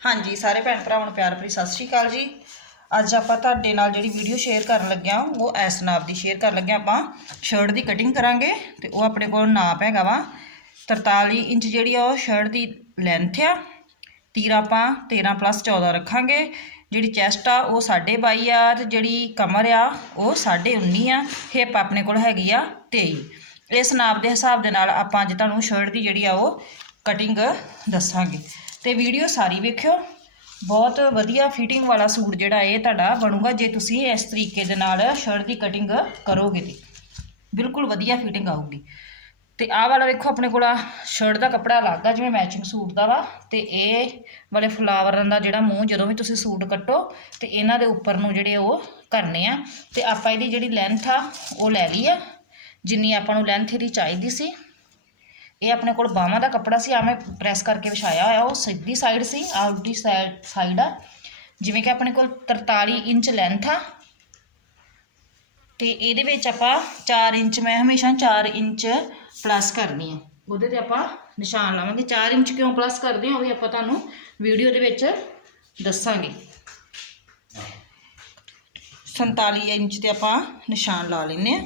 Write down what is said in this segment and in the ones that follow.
ਹਾਂਜੀ, ਸਾਰੇ ਭੈਣ ਭਰਾਵਾਂ ਨੂੰ ਪਿਆਰ ਭਰੀ ਸਤਿ ਸ਼੍ਰੀ ਅਕਾਲ ਜੀ। ਅੱਜ ਆਪਾਂ ਤੁਹਾਡੇ ਨਾਲ ਜਿਹੜੀ ਵੀਡੀਓ ਸ਼ੇਅਰ ਕਰਨ ਲੱਗਿਆ ਉਹ ਐਸ ਨਾਪ ਦੀ ਸ਼ੇਅਰ ਕਰਨ ਲੱਗਿਆ ਆਪਾਂ ਸ਼ਰਟ ਦੀ ਕਟਿੰਗ ਕਰਾਂਗੇ ਤੇ ਉਹ ਆਪਣੇ ਕੋਲ ਨਾਪ ਹੈਗਾ ਵਾ। 43 ਇੰਚ ਜਿਹੜੀ ਆ, ਉਹ ਸ਼ਰਟ ਦੀ ਲੈਂਥ ਆ। ਤੀਰ ਆਪਾਂ 13 ਪਲੱਸ 14 ਰੱਖਾਂਗੇ। ਜਿਹੜੀ ਚੈਸਟ ਆ, ਉਹ 22.5 ਆ ਤੇ ਜਿਹੜੀ ਕਮਰ ਆ, ਉਹ 19.5 ਆ। ਹਿੱਪ ਆਪਣੇ ਕੋਲ ਹੈਗੀ ਆ 23 ਇਸ ਨਾਪ ਦੇ ਹਿਸਾਬ ਦੇ ਨਾਲ ਆਪਾਂ ਅੱਜ ਤੁਹਾਨੂੰ ਸ਼ਰਟ ਦੀ ਜਿਹੜੀ ਆ, ਉਹ ਕਟਿੰਗ ਦੱਸਾਂਗੇ। ਤੇ ਵੀਡੀਓ ਸਾਰੀ ਵੇਖਿਓ। ਬਹੁਤ ਵਧੀਆ ਫਿਟਿੰਗ ਵਾਲਾ ਸੂਟ ਜਿਹੜਾ ਇਹ ਤੁਹਾਡਾ ਬਣੂਗਾ, ਜੇ ਤੁਸੀਂ ਇਸ ਤਰੀਕੇ ਦੇ ਨਾਲ ਸ਼ਰਟ ਦੀ ਕਟਿੰਗ ਕਰੋਗੇ ਤੇ। ਬਿਲਕੁਲ ਵਧੀਆ ਫਿਟਿੰਗ ਆਊਗੀ। ਤੇ ਆਹ ਵਾਲਾ ਵੇਖੋ, ਆਪਣੇ ਕੋਲ ਸ਼ਰਟ ਦਾ ਕੱਪੜਾ ਅਲੱਗ ਆ, ਜਿਵੇਂ ਮੈਚਿੰਗ ਸੂਟ ਦਾ ਵਾ। ਤੇ ਇਹ ਵਾਲੇ ਫਲਾਵਰਾਂ ਦਾ ਜਿਹੜਾ ਮੂੰਹ, ਜਦੋਂ ਵੀ ਤੁਸੀਂ ਸੂਟ ਕੱਟੋ, ਤੇ ਇਹਨਾਂ ਦੇ ਉੱਪਰ ਨੂੰ ਜਿਹੜੇ ਉਹ ਕਰਨੇ ਆ। ਤੇ ਆਪਾਂ ਇਹਦੀ ਜਿਹੜੀ ਲੈਂਥ ਆ, ਉਹ ਲੈ ਲਈ ਆ। ਜਿੰਨੀ ਆਪਾਂ ਨੂੰ ਲੈਂਥ ਇਹਦੀ ਚਾਹੀਦੀ ਸੀ। ਇਹ ਆਪਣੇ ਕੋਲ ਬਾਹਾਂ ਦਾ ਕੱਪੜਾ ਸੀ ਆ ਮੈਂ ਪ੍ਰੈਸ ਕਰਕੇ ਵਿਛਾਇਆ ਹੋਇਆ, ਉਹ ਸਿੱਧੀ ਸਾਈਡ ਸੀ ਆ ਉਲਟੀ ਸਾਈਡ ਆ। ਜਿਵੇਂ ਕਿ ਆਪਣੇ ਕੋਲ 43 ਇੰਚ ਲੈਂਥ ਆ। ਤੇ ਇਹਦੇ ਵਿੱਚ ਆਪਾਂ 4 ਇੰਚ, ਮੈਂ ਹਮੇਸ਼ਾ 4 ਇੰਚ ਪਲੱਸ ਕਰਨੀ ਆ ਉਹਦੇ ਤੇ ਆਪਾਂ ਨਿਸ਼ਾਨ ਲਾਵਾਂਗੇ। 4 ਇੰਚ ਕਿਉਂ ਪਲੱਸ ਕਰਦੇ ਆ ਉਹ ਵੀ ਆਪਾਂ ਤੁਹਾਨੂੰ ਵੀਡੀਓ ਦੇ ਵਿੱਚ ਦੱਸਾਂਗੇ। 47 ਇੰਚ ਤੇ ਆਪਾਂ ਨਿਸ਼ਾਨ ਲਾ ਲੈਨੇ ਆ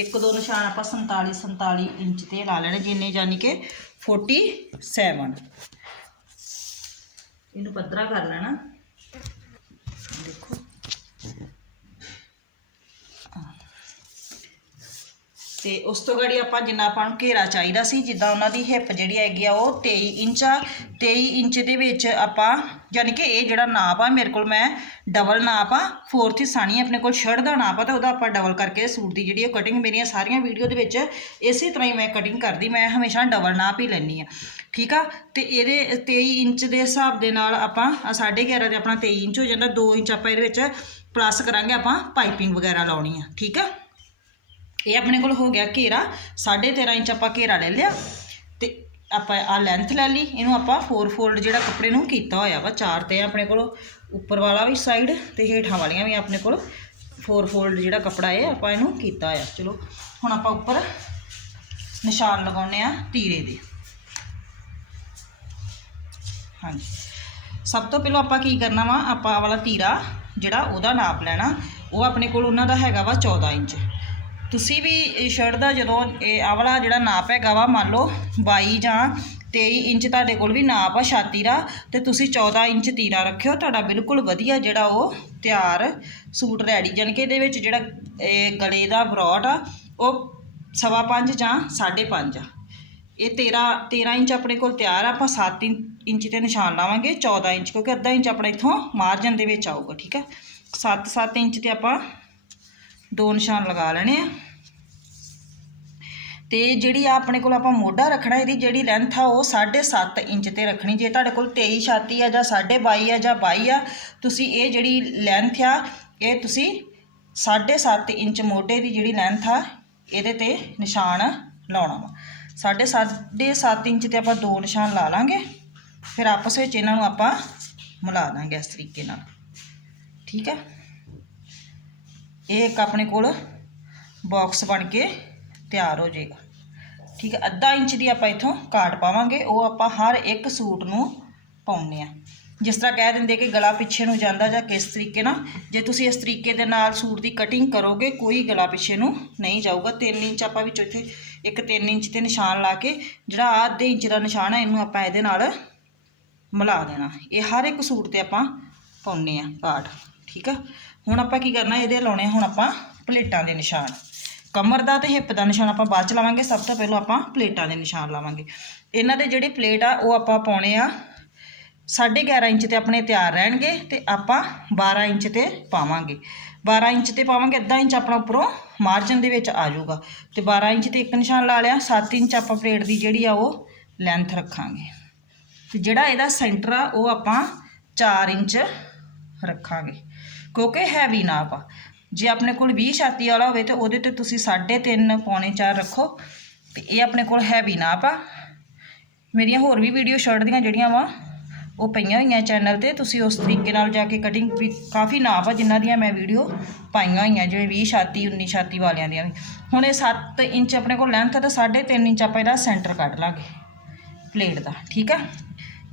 ਇੱਕ ਦੋ ਨਿਸ਼ਾਨ ਆਪਾਂ 47 47 ਇੰਚ ਤੇ ਲਾ ਲੈਣੇ, ਜਿੰਨੇ ਯਾਨੀ ਕਿ 47 ਇਹਨੂੰ ਪੱਧਰਾ ਕਰ ਲੈਣਾ। ਦੇਖੋ। ਤੇ ਉਸ ਤੋਂ ਗਾੜੀ ਆਪਾਂ ਜਿੰਨਾ ਆਪਾਂ ਨੂੰ ਘੇਰਾ ਚਾਹੀਦਾ ਸੀ, ਜਿੱਦਾਂ ਉਹਨਾਂ ਦੀ ਹਿੱਪ ਜਿਹੜੀ ਹੈਗੀ ਆ ਉਹ 23 ਇੰਚ ਆ 23 ਇੰਚ ਦੇ ਵਿੱਚ ਆਪਾਂ ਯਾਨੀ ਕਿ ਇਹ ਜਿਹੜਾ ਨਾਪ ਆ, ਮੇਰੇ ਕੋਲ ਮੈਂ ਡਬਲ ਨਾਪ ਆ ਫੋਰਥ ਸਾਣੀ ਆਪਣੇ ਕੋਲ ਸ਼ਰਟ ਦਾ ਨਾਪ ਆ ਤੇ ਉਹਦਾ ਆਪਾਂ ਡਬਲ ਕਰਕੇ ਸੂਟ ਦੀ ਜਿਹੜੀ ਉਹ ਕਟਿੰਗ ਮੇਰੀਆਂ ਸਾਰੀਆਂ ਵੀਡੀਓ ਦੇ ਵਿੱਚ ਇਸੇ ਤਰ੍ਹਾਂ ਹੀ ਮੈਂ ਕਟਿੰਗ ਕਰਦੀ, ਮੈਂ ਹਮੇਸ਼ਾ ਡਬਲ ਨਾਪ ਹੀ ਲੈਣੀ ਆ ਠੀਕ ਆ? ਤੇ ਇਹਦੇ 23 ਇੰਚ ਦੇ ਹਿਸਾਬ ਦੇ ਨਾਲ ਆਪਾਂ ਆਹ ਸਾਢੇ 11 ਦੇ ਆਪਣਾ 23 ਇੰਚ ਹੋ ਜਾਂਦਾ 2 ਇੰਚ ਆਪਾਂ ਇਹਦੇ ਵਿੱਚ ਪਲੱਸ ਕਰਾਂਗੇ ਆਪਾਂ ਪਾਈਪਿੰਗ ਵਗੈਰਾ ਲਾਉਣੀ ਆ, ਠੀਕ ਆ? ਇਹ ਆਪਣੇ ਕੋਲ ਹੋ ਗਿਆ ਘੇਰਾ 13.5 ਇੰਚ ਆਪਾਂ ਘੇਰਾ ਲੈ ਲਿਆ ਤੇ ਆਪਾਂ ਆ ਲੈਂਥ ਲੈ ਲਈ, ਇਹਨੂੰ ਆਪਾਂ 4 ਫੋਲਡ ਜਿਹੜਾ ਕੱਪੜੇ ਨੂੰ ਕੀਤਾ ਹੋਇਆ ਵਾ, ਚਾਰ ਤੇ ਆਪਣੇ ਕੋਲ ਉੱਪਰ ਵਾਲਾ ਵੀ ਸਾਈਡ ਤੇ ਹੇਠਾਂ ਵਾਲੀਆਂ ਵੀ ਆਪਣੇ ਕੋਲ 4 ਫੋਲਡ ਜਿਹੜਾ ਕੱਪੜਾ ਹੈ ਆਪਾਂ ਇਹਨੂੰ ਕੀਤਾ ਹੋਇਆ। ਚਲੋ, ਹੁਣ ਆਪਾਂ ਉੱਪਰ ਨਿਸ਼ਾਨ ਲਗਾਉਣੇ ਆ ਤੀਰੇ ਦੇ। ਹਾਂਜੀ। ਸਭ ਤੋਂ ਪਹਿਲਾਂ ਆਪਾਂ ਕੀ ਕਰਨਾ ਵਾ, ਆਪਾਂ ਵਾਲਾ ਤੀਰਾ ਜਿਹੜਾ ਉਹਦਾ ਨਾਪ ਲੈਣਾ, ਉਹ ਆਪਣੇ ਕੋਲ ਉਹਨਾਂ ਦਾ ਹੈਗਾ ਵਾ 14 ਇੰਚ। ਤੁਸੀਂ ਵੀ ਇਹ ਸ਼ਰਟ ਦਾ ਜਦੋਂ ਇਹ ਆਵਲਾ ਜਿਹੜਾ ਨਾਪ ਹੈਗਾ ਵਾ, ਮੰਨ ਲਓ 22 ਜਾਂ 23 ਇੰਚ ਤੁਹਾਡੇ ਕੋਲ ਵੀ ਨਾਪ ਆ ਛਾਤੀ ਦਾ, ਤੇ ਤੁਸੀਂ 14 ਇੰਚ ਤੀਰਾ ਰੱਖਿਓ, ਤੁਹਾਡਾ ਬਿਲਕੁਲ ਵਧੀਆ ਜਿਹੜਾ ਉਹ ਤਿਆਰ ਸੂਟ ਰੈਡੀ ਜਾਣੀ ਕਿ ਇਹਦੇ ਵਿੱਚ ਜਿਹੜਾ ਇਹ ਗਲੇ ਦਾ ਬਰੋਡ ਆ, ਉਹ ਸਵਾ ਪੰਜ ਜਾਂ 5.5 ਆ। ਇਹ 13 13 ਇੰਚ ਆਪਣੇ ਕੋਲ ਤਿਆਰ ਆ, ਆਪਾਂ 7 ਇੰਚ ਤੇ ਨਿਸ਼ਾਨ ਲਾਵਾਂਗੇ 14 ਇੰਚ, ਕਿਉਂਕਿ ਅੱਧਾ ਇੰਚ ਆਪਣਾ ਇੱਥੋਂ ਮਾਰਜਨ ਦੇ ਵਿੱਚ ਆਊਗਾ, ਠੀਕ ਹੈ? 7 7 ਇੰਚ ਤੇ ਆਪਾਂ ਦੋ ਨਿਸ਼ਾਨ ਲਗਾ ਲੈਣੇ ਆ। ਤੇ ਜਿਹੜੀ ਆ ਆਪਣੇ ਕੋਲ ਆਪਾਂ ਮੋਢਾ ਰੱਖਣਾ, ਇਹਦੀ ਜਿਹੜੀ ਲੈਂਥ ਆ ਉਹ 7.5 ਇੰਚ ਤੇ ਰੱਖਣੀ। ਜੇ ਤੁਹਾਡੇ ਕੋਲ 23 ਛਾਤੀ ਆ ਜਾਂ 22.5 ਆ ਜਾਂ 22 ਆ, ਤੁਸੀਂ ਇਹ ਜਿਹੜੀ ਲੈਂਥ ਆ, ਇਹ ਤੁਸੀਂ 7.5 ਇੰਚ ਮੋਢੇ ਦੀ ਜਿਹੜੀ ਲੈਂਥ ਆ, ਇਹਦੇ ਤੇ ਨਿਸ਼ਾਨ ਲਾਉਣਾ ਵਾ। 7.5 ਇੰਚ ਤੇ ਆਪਾਂ ਦੋ ਨਿਸ਼ਾਨ ਲਾ ਲਾਂਗੇ। ਫਿਰ ਆਪਸ ਵਿੱਚ ਇਹਨਾਂ ਨੂੰ ਆਪਾਂ ਮਿਲਾ ਦਾਂਗੇ ਇਸ ਤਰੀਕੇ ਨਾਲ। ਠੀਕ ਹੈ ਇਹ ਇੱਕ ਆਪਣੇ ਕੋਲ ਬਾਕਸ ਬਣ ਕੇ ਤਿਆਰ ਹੋ ਜਾਏਗਾ। ਠੀਕ ਹੈ ਅੱਧਾ ਇੰਚ ਦੀ ਆਪਾਂ ਇਥੋਂ ਕਾਟ ਪਾਵਾਂਗੇ, ਉਹ ਆਪਾਂ ਹਰ ਇੱਕ ਸੂਟ ਨੂੰ ਪਾਉਣੇ ਆ ਜਿਸ ਤਰ੍ਹਾਂ ਕਹਿ ਦਿੰਦੇ ਕਿ ਗਲਾ ਪਿੱਛੇ ਨੂੰ ਜਾਂਦਾ ਜਾਂ ਕਿਸ ਤਰੀਕੇ ਨਾਲ, ਜੇ ਤੁਸੀਂ ਇਸ ਤਰੀਕੇ ਦੇ ਨਾਲ ਸੂਟ ਦੀ ਕਟਿੰਗ ਕਰੋਗੇ, ਕੋਈ ਗਲਾ ਪਿੱਛੇ ਨੂੰ ਨਹੀਂ ਜਾਊਗਾ। 3 ਇੰਚ ਆਪਾਂ ਵਿੱਚੋਂ ਇੱਥੇ ਇੱਕ 3 ਇੰਚ ਤੇ ਨਿਸ਼ਾਨ ਲਾ ਕੇ, ਜਿਹੜਾ ਆਹ ਅੱਧੇ ਇੰਚ ਦਾ ਨਿਸ਼ਾਨ ਹੈ ਇਹਨੂੰ ਆਪਾਂ ਇਹਦੇ ਨਾਲ ਮਿਲਾ ਦੇਣਾ। ਇਹ ਹਰ ਇੱਕ ਸੂਟ ਤੇ ਆਪਾਂ ਪਾਉਣੇ ਆ ਕਾਟ। ਠੀਕ ਆ? ਹੁਣ ਆਪਾਂ ਕੀ ਕਰਨਾ, ਇਹਦੇ ਲਾਉਣੇ ਹੁਣ ਆਪਾਂ ਪਲੇਟਾਂ ਦੇ ਨਿਸ਼ਾਨ। ਕਮਰ ਦਾ ਤੇ ਹਿੱਪ ਦਾ ਨਿਸ਼ਾਨ ਆਪਾਂ ਬਾਅਦ ਚ ਲਾਵਾਂਗੇ, ਸਭ ਤੋਂ ਪਹਿਲਾਂ ਆਪਾਂ ਪਲੇਟਾਂ ਦੇ ਨਿਸ਼ਾਨ ਲਾਵਾਂਗੇ। ਇਹਨਾਂ ਦੇ ਜਿਹੜੇ ਪਲੇਟ ਆ, ਉਹ ਆਪਾਂ ਪਾਉਣੇ ਆ 11.5 ਇੰਚ ਤੇ ਆਪਣੇ ਤਿਆਰ ਰਹਿਣਗੇ ਤੇ ਆਪਾਂ 12 ਇੰਚ ਤੇ ਪਾਵਾਂਗੇ। 12 ਇੰਚ ਤੇ ਪਾਵਾਂਗੇ, ਅੱਧਾ ਇੰਚ ਆਪਣਾ ਉੱਪਰੋਂ ਮਾਰਜਨ ਦੇ ਵਿੱਚ ਆ ਜਾਊਗਾ। ਤੇ 12 ਇੰਚ ਤੇ ਇੱਕ ਨਿਸ਼ਾਨ ਲਾ ਲਿਆ 7 ਇੰਚ ਆਪਾਂ ਪਲੇਟ ਦੀ ਜਿਹੜੀ ਆ, ਉਹ ਲੈਂਥ ਰੱਖਾਂਗੇ। ਤੇ ਜਿਹੜਾ ਇਹਦਾ ਸੈਂਟਰ ਆ, ਉਹ ਆਪਾਂ 4 ਇੰਚ ਰੱਖਾਂਗੇ। ਕਿਉਂਕਿ ਹੈਵੀ ਨਾਪ ਆ। ਜੇ ਆਪਣੇ ਕੋਲ 20 ਛਾਤੀ ਵਾਲਾ ਹੋਵੇ ਤੇ ਉਹਦੇ ਤੇ ਤੁਸੀਂ 3.5 ਪੌਣੇ 4 ਰੱਖੋ ਤੇ ਇਹ ਆਪਣੇ ਕੋਲ ਹੈਵੀ ਨਾਪ ਆ। ਮੇਰੀਆਂ ਹੋਰ ਵੀ ਵੀਡੀਓ ਸ਼ਰਟ ਦੀਆਂ ਜਿਹੜੀਆਂ ਵਾ, ਉਹ ਪਈਆਂ ਹੋਈਆਂ ਚੈਨਲ ਤੇ। ਤੁਸੀਂ ਉਸ ਤਰੀਕੇ ਨਾਲ ਜਾ ਕੇ ਕਟਿੰਗ ਵੀ ਕਾਫੀ ਨਾਪ ਆ ਜਿਨ੍ਹਾਂ ਦੀਆਂ ਮੈਂ ਵੀਡੀਓ ਪਾਈਆਂ ਹੋਈਆਂ, ਜਿਵੇਂ 20 ਛਾਤੀ 19 ਛਾਤੀ ਵਾਲਿਆਂ ਦੀਆਂ ਵੀ। ਹੁਣ ਇਹ 7 ਇੰਚ ਆਪਣੇ ਕੋਲ ਲੈਂਥ ਹੈ ਤਾਂ 3.5 ਇੰਚ ਆਪਾਂ ਇਹਦਾ ਸੈਂਟਰ ਕੱਢ ਲਾਂਗੇ ਪਲੇਟ ਦਾ, ਠੀਕ ਆ?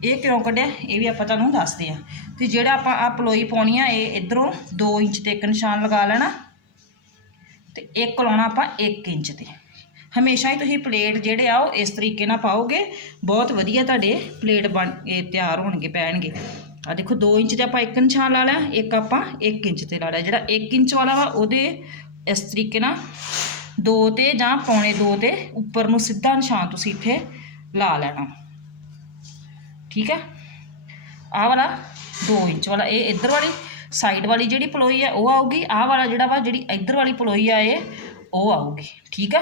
ਇਹ ਕਿਉਂ ਕੱਢਿਆ? ਇਹ ਵੀ ਆਪਾਂ ਤੁਹਾਨੂੰ ਦੱਸਦੇ ਆ। ਤੇ ਜਿਹੜਾ ਆਪਾਂ ਆ ਪਲੋਈ ਪਾਉਣੀ ਆ, ਇਹ ਇਧਰੋਂ 2 ਇੰਚ ਤੇ ਇੱਕ ਨਿਸ਼ਾਨ ਲਗਾ ਲੈਣਾ ਤੇ ਇੱਕ ਲਾਉਣਾ ਆਪਾਂ 1 ਇੰਚ ਤੇ। ਹਮੇਸ਼ਾ ਹੀ ਤੁਸੀਂ ਪਲੇਟ ਜਿਹੜੇ ਆ, ਉਹ ਇਸ ਤਰੀਕੇ ਨਾਲ ਪਾਓਗੇ। ਬਹੁਤ ਵਧੀਆ ਤੁਹਾਡੇ ਪਲੇਟ ਬਣ, ਇਹ ਤਿਆਰ ਹੋਣਗੇ, ਪੈਣਗੇ। ਆ ਦੇਖੋ 2 ਇੰਚ ਤੇ ਆਪਾਂ ਇੱਕ ਨਿਸ਼ਾਨ ਲਾ ਲਿਆ, ਇੱਕ ਆਪਾਂ 1 ਇੰਚ ਤੇ ਲਾ ਲਿਆ। ਜਿਹੜਾ 1 ਇੰਚ ਵਾਲਾ ਵਾ, ਉਹਦੇ ਇਸ ਤਰੀਕੇ ਨਾਲ 2 ਤੇ ਜਾਂ ਪੌਣੇ 2 ਤੇ ਉੱਪਰ ਨੂੰ ਸਿੱਧਾ ਨਿਸ਼ਾਨ ਤੁਸੀਂ ਇੱਥੇ ਲਾ ਲੈਣਾ। ਠੀਕ ਹੈ ਆਹ ਵਾਲਾ 2 ਇੰਚ ਵਾਲਾ, ਇਹ ਇੱਧਰ ਵਾਲੀ ਸਾਈਡ ਵਾਲੀ ਜਿਹੜੀ ਪਲੋਈ ਆ, ਉਹ ਆਊਗੀ, ਆਹ ਵਾਲਾ ਜਿਹੜਾ ਵਾ, ਜਿਹੜੀ ਇੱਧਰ ਵਾਲੀ ਪਲੋਈ ਆ ਇਹ, ਉਹ ਆਊਗੀ, ਠੀਕ ਆ?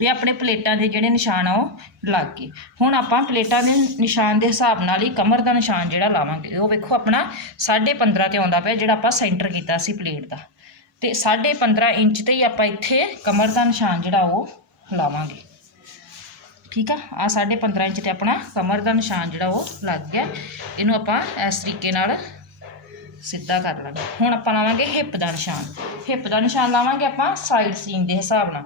ਤੇ ਆਪਣੇ ਪਲੇਟਾਂ ਦੇ ਜਿਹੜੇ ਨਿਸ਼ਾਨ ਆ, ਉਹ ਲੱਗ ਗਏ। ਹੁਣ ਆਪਾਂ ਪਲੇਟਾਂ ਦੇ ਨਿਸ਼ਾਨ ਦੇ ਹਿਸਾਬ ਨਾਲ ਹੀ ਕਮਰ ਦਾ ਨਿਸ਼ਾਨ ਜਿਹੜਾ ਲਾਵਾਂਗੇ। ਉਹ ਵੇਖੋ ਆਪਣਾ 15.5 ਤੇ ਆਉਂਦਾ ਪਿਆ, ਜਿਹੜਾ ਆਪਾਂ ਸੈਂਟਰ ਕੀਤਾ ਸੀ ਪਲੇਟ ਦਾ। ਤੇ 15.5 ਇੰਚ ਤੇ ਹੀ ਆਪਾਂ ਇੱਥੇ ਕਮਰ ਦਾ ਨਿਸ਼ਾਨ ਜਿਹੜਾ, ਉਹ ਲਾਵਾਂਗੇ। ਠੀਕ ਆ? ਆ 15.5 ਇੰਚ ਤੇ ਆਪਣਾ ਕਮਰ ਦਾ ਨਿਸ਼ਾਨ ਜਿਹੜਾ ਉਹ ਲੱਗ ਗਿਆ। ਇਹਨੂੰ ਆਪਾਂ ਇਸ ਤਰੀਕੇ ਨਾਲ ਸਿੱਧਾ ਕਰ ਲਾਂਗੇ। ਹੁਣ ਆਪਾਂ ਲਾਵਾਂਗੇ ਹਿੱਪ ਦਾ ਨਿਸ਼ਾਨ। ਹਿੱਪ ਦਾ ਨਿਸ਼ਾਨ ਲਾਵਾਂਗੇ ਆਪਾਂ ਸਾਈਡ ਸੀਨ ਦੇ ਹਿਸਾਬ ਨਾਲ।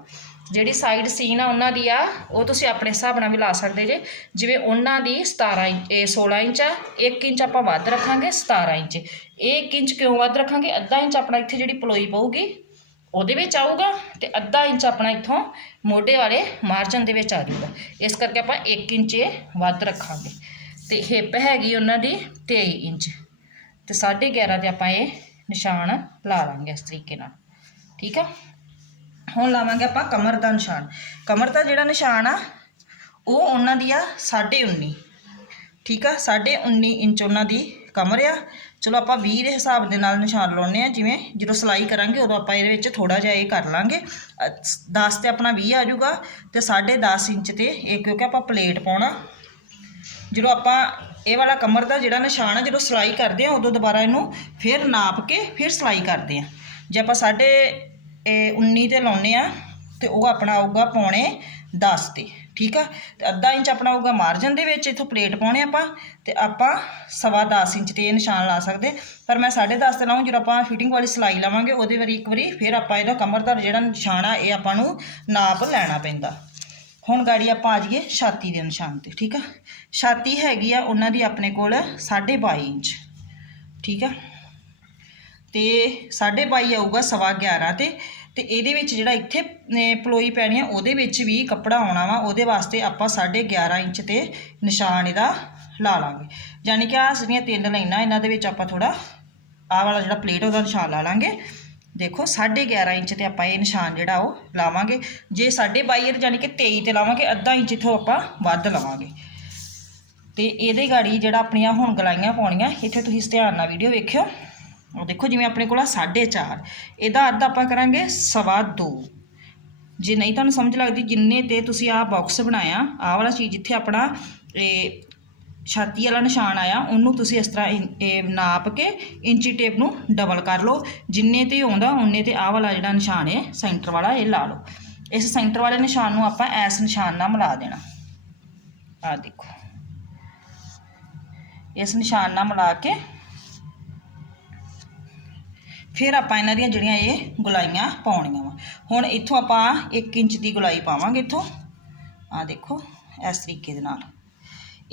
ਜਿਹੜੀ ਸਾਈਡ ਸੀਨ ਆ, ਉਹਨਾਂ ਦੀ ਆ, ਉਹ ਤੁਸੀਂ ਆਪਣੇ ਹਿਸਾਬ ਨਾਲ ਵੀ ਲਾ ਸਕਦੇ ਜੇ। ਜਿਵੇਂ ਉਹਨਾਂ ਦੀ 17 ਇੰਚ, ਇਹ 16 ਇੰਚ ਆ 1 ਇੰਚ ਆਪਾਂ ਵੱਧ ਰੱਖਾਂਗੇ 17 ਇੰਚ। ਇਹ 1 ਇੰਚ ਕਿਉਂ ਵੱਧ ਰੱਖਾਂਗੇ? ਅੱਧਾ ਇੰਚ ਆਪਣਾ ਇੱਥੇ ਜਿਹੜੀ ਪਲੋਈ ਪਊਗੀ ਉਹਦੇ ਵਿੱਚ ਆਊਗਾ ਤੇ ਅੱਧਾ ਇੰਚ ਆਪਣਾ ਇੱਥੋਂ ਮੋਢੇ ਵਾਲੇ ਮਾਰਜਨ ਦੇ ਵਿੱਚ ਆ ਜਾਊਗਾ। ਇਸ ਕਰਕੇ ਆਪਾਂ 1 ਇੰਚ ਇਹ ਵੱਧ ਰੱਖਾਂਗੇ। ਤੇ ਹਿੱਪ ਹੈਗੀ ਉਹਨਾਂ ਦੀ 23 ਇੰਚ। ਤੇ 11.5 ਤੇ ਆਪਾਂ ਇਹ ਨਿਸ਼ਾਨ ਲਾ ਲਾਂਗੇ ਇਸ ਤਰੀਕੇ ਨਾਲ। ਠੀਕ ਆ? ਹੁਣ ਲਾਵਾਂਗੇ ਆਪਾਂ ਕਮਰ ਦਾ ਨਿਸ਼ਾਨ। ਕਮਰ ਦਾ ਜਿਹੜਾ ਨਿਸ਼ਾਨ ਆ, ਉਹ ਉਹਨਾਂ ਦੀ ਆ 19.5 ਠੀਕ ਆ? 19.5 ਇੰਚ ਉਹਨਾਂ ਦੀ ਕਮਰ ਆ। ਚਲੋ ਆਪਾਂ 20 ਦੇ ਹਿਸਾਬ ਦੇ ਨਾਲ ਨਿਸ਼ਾਨ ਲਾਉਨੇ ਆ ਜਿਵੇਂ ਜਦੋਂ ਸਿਲਾਈ ਕਰਾਂਗੇ, ਉਦੋਂ ਆਪਾਂ ਇਹਦੇ ਵਿੱਚ ਥੋੜਾ ਜਿਹਾ ਇਹ ਕਰ ਲਾਂਗੇ। 10 ਤੇ ਆਪਣਾ 20 ਆ ਜਾਊਗਾ ਤੇ 10.5 ਇੰਚ ਤੇ ਇਹ ਕਿਉਂਕਿ ਆਪਾਂ ਪਲੇਟ ਪਾਉਣਾ। ਜਦੋਂ ਆਪਾਂ ਇਹ ਵਾਲਾ ਕਮਰ ਦਾ ਜਿਹੜਾ ਨਿਸ਼ਾਨ ਆ, ਜਦੋਂ ਸਿਲਾਈ ਕਰਦੇ ਆ ਉਦੋਂ ਦੁਬਾਰਾ ਇਹਨੂੰ ਫਿਰ ਨਾਪ ਕੇ ਫਿਰ ਸਿਲਾਈ ਕਰਦੇ ਆ ਜੇ ਆਪਾਂ ਸਾਢੇ, ਇਹ 19 ਤੇ ਲਾਉਨੇ ਆ ਤੇ ਉਹ ਆਪਣਾ ਆਊਗਾ ਪੌਣੇ 10 ਤੇ। ਠੀਕ ਆ? ਤੇ ਅੱਧਾ ਇੰਚ ਆਪਣਾ ਆਊਗਾ ਮਾਰਜਨ ਦੇ ਵਿੱਚ, ਇਥੋਂ ਪਲੇਟ ਪਾਉਣੇ ਆਪਾਂ, ਤੇ ਆਪਾਂ ਸਵਾ 10 ਇੰਚ ਤੇ ਨਿਸ਼ਾਨ ਲਾ ਸਕਦੇ। ਪਰ ਮੈਂ 10.5 ਤੇ ਲਾਉਂ ਜਦੋਂ ਆਪਾਂ ਫਿਟਿੰਗ ਵਾਲੀ ਸਿਲਾਈ ਲਾਵਾਂਗੇ, ਉਹਦੇ ਵਾਰੀ ਇੱਕ ਵਾਰੀ ਫਿਰ ਆਪਾਂ ਇਹਦਾ ਕਮਰ ਦਾ ਜਿਹੜਾ ਨਿਸ਼ਾਨ ਆ, ਇਹ ਆਪਾਂ ਨੂੰ ਨਾਪ ਲੈਣਾ ਪੈਂਦਾ। ਹੁਣ ਗਾੜੀ ਆਪਾਂ ਆ ਜਾਈਏ ਛਾਤੀ ਦੇ ਨਿਸ਼ਾਨ ਤੇ, ਠੀਕ ਆ? ਛਾਤੀ ਹੈਗੀ ਆ ਉਹਨਾਂ ਦੀ ਆਪਣੇ ਕੋਲ 22.5 ਇੰਚ, ਠੀਕ ਆ? ਤੇ 22.5 ਆਊਗਾ ਸਵਾ 11 ਤੇ ਤੇ ਇਹਦੇ ਵਿੱਚ ਜਿਹੜਾ ਇੱਥੇ ਪਲੋਈ ਪੈਣੀ ਆ, ਉਹਦੇ ਵਿੱਚ ਵੀ ਕੱਪੜਾ ਆਉਣਾ ਵਾ, ਉਹਦੇ ਵਾਸਤੇ ਆਪਾਂ 11.5 ਇੰਚ ਤੇ ਨਿਸ਼ਾਨ ਇਹਦਾ ਲਾ ਲਾਂਗੇ। ਯਾਨੀ ਕਿ ਆਹ ਜਿਹੜੀਆਂ ਤਿੰਨ ਲਾਈਨਾਂ, ਇਹਨਾਂ ਦੇ ਵਿੱਚ ਆਪਾਂ ਥੋੜਾ ਆਹ ਵਾਲਾ ਜਿਹੜਾ ਪਲੇਟ ਉਹਦਾ ਨਿਸ਼ਾਨ ਲਾ ਲਾਂਗੇ। ਦੇਖੋ 11.5 ਇੰਚ ਤੇ ਆਪਾਂ ਇਹ ਨਿਸ਼ਾਨ ਜਿਹੜਾ ਉਹ ਲਾਵਾਂਗੇ। ਜੇ 22.5 ਯਾਨੀ ਕਿ 23 ਤੇ ਲਾਵਾਂਗੇ, ਅੱਧਾ ਇੰਚ ਇਥੋਂ ਆਪਾਂ ਵੱਧ ਲਵਾਂਗੇ। ਤੇ ਇਹਦੇ ਗਾੜੀ ਜਿਹੜਾ ਆਪਣੀਆਂ ਹੁਣ ਗਲਾਈਆਂ ਪਾਉਣੀਆਂ, ਇੱਥੇ ਤੁਸੀਂ ਧਿਆਨ ਨਾਲ ਵੀਡੀਓ ਵੇਖਿਓ। ਉਹ ਦੇਖੋ ਜਿਵੇਂ ਆਪਣੇ ਕੋਲ ਆ 4.5 ਇਹਦਾ ਅੱਧ ਆਪਾਂ ਕਰਾਂਗੇ ਸਵਾ 2 ਜੇ ਨਹੀਂ ਤੁਹਾਨੂੰ ਸਮਝ ਲੱਗਦੀ ਜਿੰਨੇ ਤੇ ਤੁਸੀਂ ਆਹ ਬਾਕਸ ਬਣਾਇਆ, ਆਹ ਵਾਲਾ ਚੀਜ਼ ਜਿੱਥੇ ਆਪਣਾ ਇਹ ਛਾਤੀ ਵਾਲਾ ਨਿਸ਼ਾਨ ਆਇਆ, ਉਹਨੂੰ ਤੁਸੀਂ ਇਸ ਤਰ੍ਹਾਂ ਇੰ- ਇਹ ਨਾਪ ਕੇ ਇੰਚੀ ਟੇਪ ਨੂੰ ਡਬਲ ਕਰ ਲਓ। ਜਿੰਨੇ ਤੇ ਆਉਂਦਾ, ਉਹਨੇ ਤੇ ਆਹ ਵਾਲਾ ਜਿਹੜਾ ਨਿਸ਼ਾਨ ਹੈ ਸੈਂਟਰ ਵਾਲਾ ਇਹ ਲਾ ਲਓ। ਇਸ ਸੈਂਟਰ ਵਾਲੇ ਨਿਸ਼ਾਨ ਨੂੰ ਆਪਾਂ ਐਸ ਨਿਸ਼ਾਨ ਨਾਲ ਮਿਲਾ ਦੇਣਾ। ਆਹ ਦੇਖੋ। ਇਸ ਨਿਸ਼ਾਨ ਨਾਲ ਮਿਲਾ ਕੇ ਫਿਰ ਆਪਾਂ ਇਹਨਾਂ ਦੀਆਂ ਜਿਹੜੀਆਂ ਇਹ ਗੁਲਾਈਆਂ ਪਾਉਣੀਆਂ ਵਾ। ਹੁਣ ਇੱਥੋਂ ਆਪਾਂ 1 ਇੰਚ ਦੀ ਗੁਲਾਈ ਪਾਵਾਂਗੇ ਇੱਥੋਂ। ਆ ਦੇਖੋ, ਇਸ ਤਰੀਕੇ ਦੇ ਨਾਲ।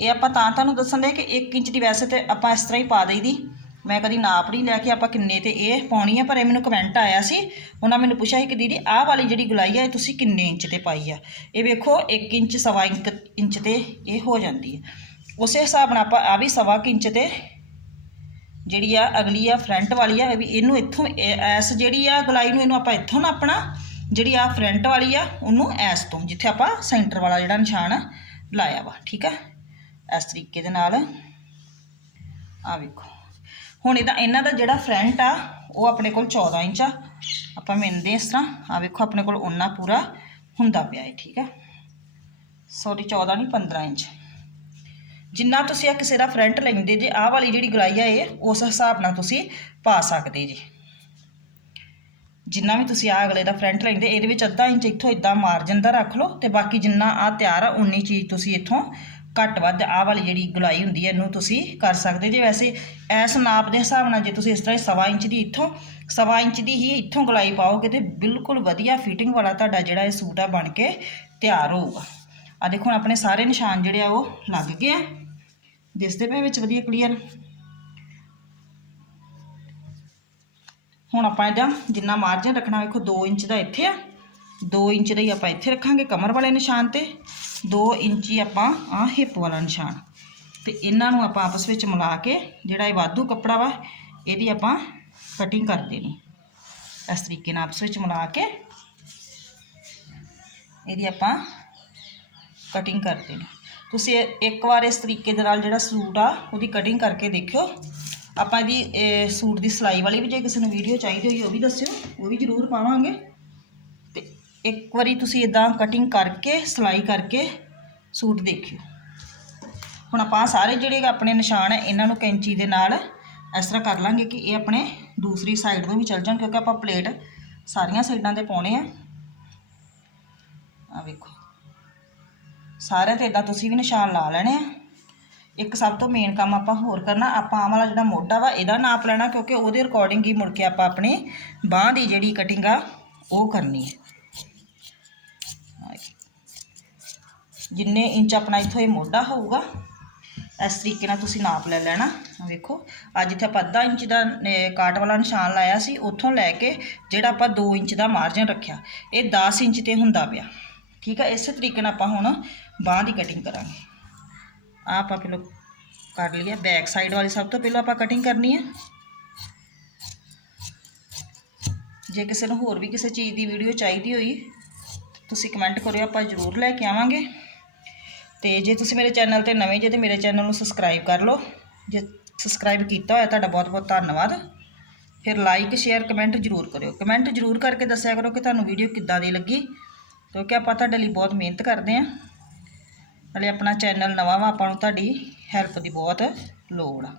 ਇਹ ਆਪਾਂ ਤਾਂ ਤੁਹਾਨੂੰ ਦੱਸਣ ਦੇ ਕਿ 1 ਇੰਚ ਦੀ ਵੈਸੇ ਤੇ ਆਪਾਂ ਇਸ ਤਰ੍ਹਾਂ ਹੀ ਪਾ ਦਈਦੀ। ਮੈਂ ਕਦੀ ਨਾਪ ਨਹੀਂ ਲੈ ਕੇ ਆਪਾਂ ਕਿੰਨੇ ਤੇ ਇਹ ਪਾਉਣੀ ਆ, ਪਰ ਇਹ ਮੈਨੂੰ ਕਮੈਂਟ ਆਇਆ ਸੀ। ਉਹਨਾਂ ਮੈਨੂੰ ਪੁੱਛਿਆ ਸੀ ਕਿ ਦੀਦੀ, ਆਹ ਵਾਲੀ ਜਿਹੜੀ ਗੁਲਾਈ ਆ, ਇਹ ਤੁਸੀਂ ਕਿੰਨੇ ਇੰਚ ਤੇ ਪਾਈ ਆ? ਇਹ ਵੇਖੋ 1 ਇੰਚ, ਸਵਾ ਇੰਚ ਇੰਚ ਤੇ ਇਹ ਹੋ ਜਾਂਦੀ ਹੈ ਉਸੇ ਹਿਸਾਬ ਨਾਲ ਆਪਾਂ ਆ ਵੀ ਸਵਾ ਕੁ ਇੰਚ ਤੇ ਜਿਹੜੀ ਆ ਅਗਲੀ ਆ ਫਰੰਟ ਵਾਲੀ ਆ ਵੀ ਇਹਨੂੰ ਇੱਥੋਂ, ਇਹ- ਐਸ ਜਿਹੜੀ ਆ ਗਲਾਈ ਨੂੰ ਇਹਨੂੰ ਆਪਾਂ ਇੱਥੋਂ ਨਾਪਣਾ, ਜਿਹੜੀ ਆ ਫਰੰਟ ਵਾਲੀ ਆ ਉਹਨੂੰ ਐਸ ਤੋਂ, ਜਿੱਥੇ ਆਪਾਂ ਸੈਂਟਰ ਵਾਲਾ ਜਿਹੜਾ ਨਿਸ਼ਾਨ ਲਾਇਆ ਵਾ, ਠੀਕ ਆ? ਇਸ ਤਰੀਕੇ ਦੇ ਨਾਲ ਆ ਵੇਖੋ। ਹੁਣ ਇਹਦਾ, ਇਹਨਾਂ ਦਾ ਜਿਹੜਾ ਫਰੰਟ ਆ, ਉਹ ਆਪਣੇ ਕੋਲ 14 ਇੰਚ ਆ। ਆਪਾਂ ਮਿਲਦੇ ਇਸ ਤਰ੍ਹਾਂ ਆ ਵੇਖੋ ਆਪਣੇ ਕੋਲ ਉਹਨਾਂ ਪੂਰਾ ਹੁੰਦਾ ਪਿਆ ਹੈ ਠੀਕ ਆ? ਸੌਰੀ 14 ਨਹੀਂ 15 ਇੰਚ। ਜਿੰਨਾ ਤੁਸੀਂ ਆ ਕਿਸੇ ਦਾ ਫਰੰਟ ਲੈਂਦੇ ਜੇ, ਆਹ ਵਾਲੀ ਜਿਹੜੀ ਗਲਾਈ ਆ ਇਹ, ਉਸ ਹਿਸਾਬ ਨਾਲ ਤੁਸੀਂ ਪਾ ਸਕਦੇ ਜੀ। ਜਿੰਨਾ ਵੀ ਤੁਸੀਂ ਆ ਅਗਲੇ ਦਾ ਫਰੰਟ ਲੈਂਦੇ, ਇਹਦੇ ਵਿੱਚ ਅੱਧਾ ਇੰਚ ਇੱਥੋਂ ਇਦਾਂ ਮਾਰਜਨ ਦਾ ਰੱਖ ਲਓ ਤੇ ਬਾਕੀ ਜਿੰਨਾ ਆ ਤਿਆਰ ਆ ਉਨੀ ਚੀਜ਼ ਤੁਸੀਂ ਇੱਥੋਂ ਘੱਟ ਵੱਧ ਆਹ ਵਾਲੀ ਜਿਹੜੀ ਗੁਲਾਈ ਹੁੰਦੀ ਹੈ ਇਹਨੂੰ ਤੁਸੀਂ ਕਰ ਸਕਦੇ ਜੇ। ਵੈਸੇ ਐਸ ਨਾਪ ਦੇ ਹਿਸਾਬ ਨਾਲ ਜੇ ਤੁਸੀਂ ਇਸ ਤਰ੍ਹਾਂ ਹੀ ਸਵਾ ਇੰਚ ਦੀ ਇੱਥੋਂ, ਸਵਾ ਇੰਚ ਦੀ ਹੀ ਇੱਥੋਂ ਗੁਲਾਈ ਪਾਓਗੇ ਤੇ ਬਿਲਕੁਲ ਵਧੀਆ ਫਿਟਿੰਗ ਵਾਲਾ ਤੁਹਾਡਾ ਜਿਹੜਾ ਇਹ ਸੂਟ ਆ ਬਣ ਕੇ ਤਿਆਰ ਹੋਊਗਾ। ਆ ਦੇਖੋ ਆਪਣੇ ਸਾਰੇ ਨਿਸ਼ਾਨ ਜਿਹੜੇ ਆ ਉਹ ਲੱਗ ਗਏ ਆ। ਦਿਸਦੇ ਪਏ ਵਿੱਚ ਵਧੀਆ ਕਲੀਅਰ ਹੁਣ ਆਪਾਂ ਇਹਦਾ ਜਿੰਨਾ ਮਾਰਜਨ ਰੱਖਣਾ ਵੇਖੋ 2 ਇੰਚ ਦਾ ਇੱਥੇ ਆ। 2 ਇੰਚ ਦਾ ਹੀ ਆਪਾਂ ਇੱਥੇ ਰੱਖਾਂਗੇ ਕਮਰ ਵਾਲੇ ਨਿਸ਼ਾਨ ਤੇ। 2 ਇੰਚ ਹੀ ਆਪਾਂ ਆ ਹਿੱਪ ਵਾਲਾ ਨਿਸ਼ਾਨ। ਤੇ ਇਹਨਾਂ ਨੂੰ ਆਪਾਂ ਆਪਸ ਵਿੱਚ ਮਿਲਾ ਕੇ ਜਿਹੜਾ ਇਹ ਵਾਧੂ ਕੱਪੜਾ ਵਾ, ਇਹਦੀ ਆਪਾਂ ਕਟਿੰਗ ਕਰ ਦੇਣੀ। ਇਸ ਤਰੀਕੇ ਨਾਲ ਆਪਸ ਵਿੱਚ ਮਿਲਾ ਕੇ ਇਹਦੀ ਆਪਾਂ ਕਟਿੰਗ ਕਰ ਦੇਣੀ। ਤੁਸੀਂ ਇੱਕ ਵਾਰ ਇਸ ਤਰੀਕੇ ਦੇ ਨਾਲ ਜਿਹੜਾ ਸੂਟ ਆ, ਉਹਦੀ ਕਟਿੰਗ ਕਰਕੇ ਦੇਖਿਓ। ਆਪਾਂ ਇਹਦੀ ਸੂਟ ਦੀ ਸਿਲਾਈ ਵਾਲੀ ਵੀ ਜੇ ਕਿਸੇ ਨੂੰ ਵੀਡੀਓ ਚਾਹੀਦੀ ਹੋਈ, ਉਹ ਵੀ ਦੱਸਿਓ। ਉਹ ਵੀ ਜ਼ਰੂਰ ਪਾਵਾਂਗੇ। ਤੇ ਇੱਕ ਵਾਰੀ ਤੁਸੀਂ ਇਦਾਂ ਕਟਿੰਗ ਕਰਕੇ, ਸਿਲਾਈ ਕਰਕੇ ਸੂਟ ਦੇਖਿਓ। ਹੁਣ ਆਪਾਂ ਸਾਰੇ ਜਿਹੜੇ ਆਪਣੇ ਨਿਸ਼ਾਨ ਹੈ ਇਹਨਾਂ ਨੂੰ ਕੈਂਚੀ ਦੇ ਨਾਲ ਇਸ ਤਰ੍ਹਾਂ ਕਰ ਲਾਂਗੇ ਕਿ ਇਹ ਆਪਣੇ ਦੂਸਰੀ ਸਾਈਡ ਤੋਂ ਵੀ ਚੱਲ ਜਾਣ, ਕਿਉਂਕਿ ਆਪਾਂ ਪਲੇਟ ਸਾਰੀਆਂ ਸਾਈਡਾਂ ਤੇ ਪਾਉਣੇ ਆ। ਆ ਵੇਖੋ। ਸਾਰੇ ਤੇ ਇਦਾਂ ਤੁਸੀਂ ਵੀ ਨਿਸ਼ਾਨ ਲਾ ਲੈਣੇ ਆ। ਇੱਕ ਸਭ ਤੋਂ ਮੇਨ ਕੰਮ ਆਪਾਂ ਹੋਰ ਕਰਨਾ, ਆਪਾਂ ਆਹ ਵਾਲਾ ਜਿਹੜਾ ਮੋਢਾ ਵਾ, ਇਹਦਾ ਨਾਪ ਲੈਣਾ, ਕਿਉਂਕਿ ਉਹਦੇ ਅਕੋਰਡਿੰਗ ਹੀ ਮੁੜ ਕੇ ਆਪਾਂ ਆਪਣੀ ਬਾਹ ਦੀ ਜਿਹੜੀ ਕਟਿੰਗ ਆ, ਉਹ ਕਰਨੀ ਹੈ। ਜਿੰਨੇ ਇੰਚ ਆਪਣਾ ਇੱਥੋਂ ਇਹ ਮੋਢਾ ਹੋਊਗਾ, ਇਸ ਤਰੀਕੇ ਨਾਲ ਤੁਸੀਂ ਨਾਪ ਲੈ ਲੈਣਾ। ਵੇਖੋ, ਅੱਜ ਇੱਥੇ ਆਪਾਂ ਅੱਧਾ ਇੰਚ ਦਾ ਕਾਟ ਵਾਲਾ ਨਿਸ਼ਾਨ ਲਾਇਆ ਸੀ, ਉੱਥੋਂ ਲੈ ਕੇ ਜਿਹੜਾ ਆਪਾਂ 2 ਇੰਚ ਦਾ ਮਾਰਜਨ ਰੱਖਿਆ, ਇਹ 10 ਇੰਚ ਤੇ ਹੁੰਦਾ ਪਿਆ। ਠੀਕ ਆ, ਇਸੇ ਤਰੀਕੇ ਨਾਲ ਆਪਾਂ ਹੁਣ ਬਾਹ ਦੀ ਕਟਿੰਗ ਕਰਾਂਗੇ। ਆਹ ਆਪਾਂ ਪਹਿਲਾਂ ਕਰ ਲਈਏ ਬੈਕ ਸਾਈਡ ਵਾਲੀ ਸਭ ਤੋਂ ਪਹਿਲਾਂ ਆਪਾਂ ਕਟਿੰਗ ਕਰਨੀ ਹੈ ਜੇ ਕਿਸੇ ਨੂੰ ਹੋਰ ਵੀ ਕਿਸੇ ਚੀਜ਼ ਦੀ ਵੀਡੀਓ ਚਾਹੀਦੀ ਹੋਈ, ਤੁਸੀਂ ਕਮੈਂਟ ਕਰਿਓ, ਆਪਾਂ ਜ਼ਰੂਰ ਲੈ ਕੇ ਆਵਾਂਗੇ। ਤੇ ਜੇ ਤੁਸੀਂ ਮੇਰੇ ਚੈਨਲ ਤੇ ਨਵੇਂ ਜੇ, ਤੇ ਮੇਰੇ ਚੈਨਲ ਨੂੰ ਸਬਸਕ੍ਰਾਈਬ ਕਰ ਲਓ। ਜੇ ਸਬਸਕ੍ਰਾਈਬ ਕੀਤਾ ਹੋਇਆ, ਤੁਹਾਡਾ ਬਹੁਤ ਬਹੁਤ ਧੰਨਵਾਦ। ਫਿਰ ਲਾਈਕ ਸ਼ੇਅਰ ਕਮੈਂਟ ਜ਼ਰੂਰ ਕਰਿਓ। ਕਮੈਂਟ ਜ਼ਰੂਰ ਕਰਕੇ ਦੱਸਿਆ ਕਰੋ ਕਿ ਤੁਹਾਨੂੰ ਵੀਡੀਓ ਕਿੱਦਾਂ ਦੀ ਲੱਗੀ। ਕਿਉਂਕਿ ਆਪਾਂ ਤੁਹਾਡੇ ਲਈ ਬਹੁਤ ਮਿਹਨਤ ਕਰਦੇ ਆਂ ਨਾਲੇ ਆਪਣਾ ਚੈਨਲ ਨਵਾਂ ਵਾ, ਆਪਾਂ ਨੂੰ ਤੁਹਾਡੀ ਹੈਲਪ ਦੀ ਬਹੁਤ ਲੋੜ ਆ।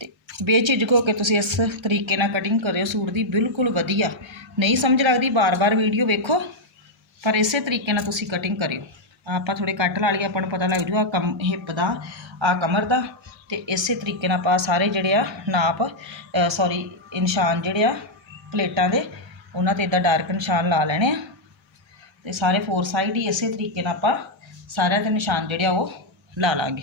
ਤੇ ਬੇਝਿਜਕ ਹੋ ਕੇ ਤੁਸੀਂ ਇਸ ਤਰੀਕੇ ਨਾਲ ਕਟਿੰਗ ਕਰਿਓ, ਸੂਟ ਦੀ ਬਿਲਕੁਲ ਵਧੀਆ। ਨਹੀਂ ਸਮਝ ਲੱਗਦੀ, ਬਾਰ-ਬਾਰ ਵੀਡੀਓ ਵੇਖੋ, ਪਰ ਇਸੇ ਤਰੀਕੇ ਨਾਲ ਤੁਸੀਂ ਕਟਿੰਗ ਕਰਿਓ। ਆਪਾਂ ਥੋੜੇ ਕੱਟ ਲਾ ਲਈਏ, ਆਪਾਂ ਨੂੰ ਪਤਾ ਲੱਗ ਜੂਗਾ ਕਮ ਹਿੱਪ ਦਾ ਆ ਕਮਰ ਦਾ। ਤੇ ਇਸੇ ਤਰੀਕੇ ਨਾਲ ਆਪਾਂ ਸਾਰੇ ਜਿਹੜੇ ਆ ਨਾਪ ਸੌਰੀ ਇਨਸਾਨ ਜਿਹੜੇ ਆ, ਪਲੇਟਾਂ ਦੇ ਉਹਨਾਂ ਤੇ ਇਦਾਂ ਡਾਰਕ ਨਿਸ਼ਾਨ ਲਾ ਲੈਣੇ ਆ। ਤੇ ਸਾਰੇ ਫੋਰ ਸਾਈਡ ਹੀ ਇਸੇ ਤਰੀਕੇ ਨਾਲ ਆਪਾਂ ਸਾਰਿਆਂ ਦੇ ਨਿਸ਼ਾਨ ਜਿਹੜੇ ਆ ਉਹ ਲਾ ਲਾਂਗੇ।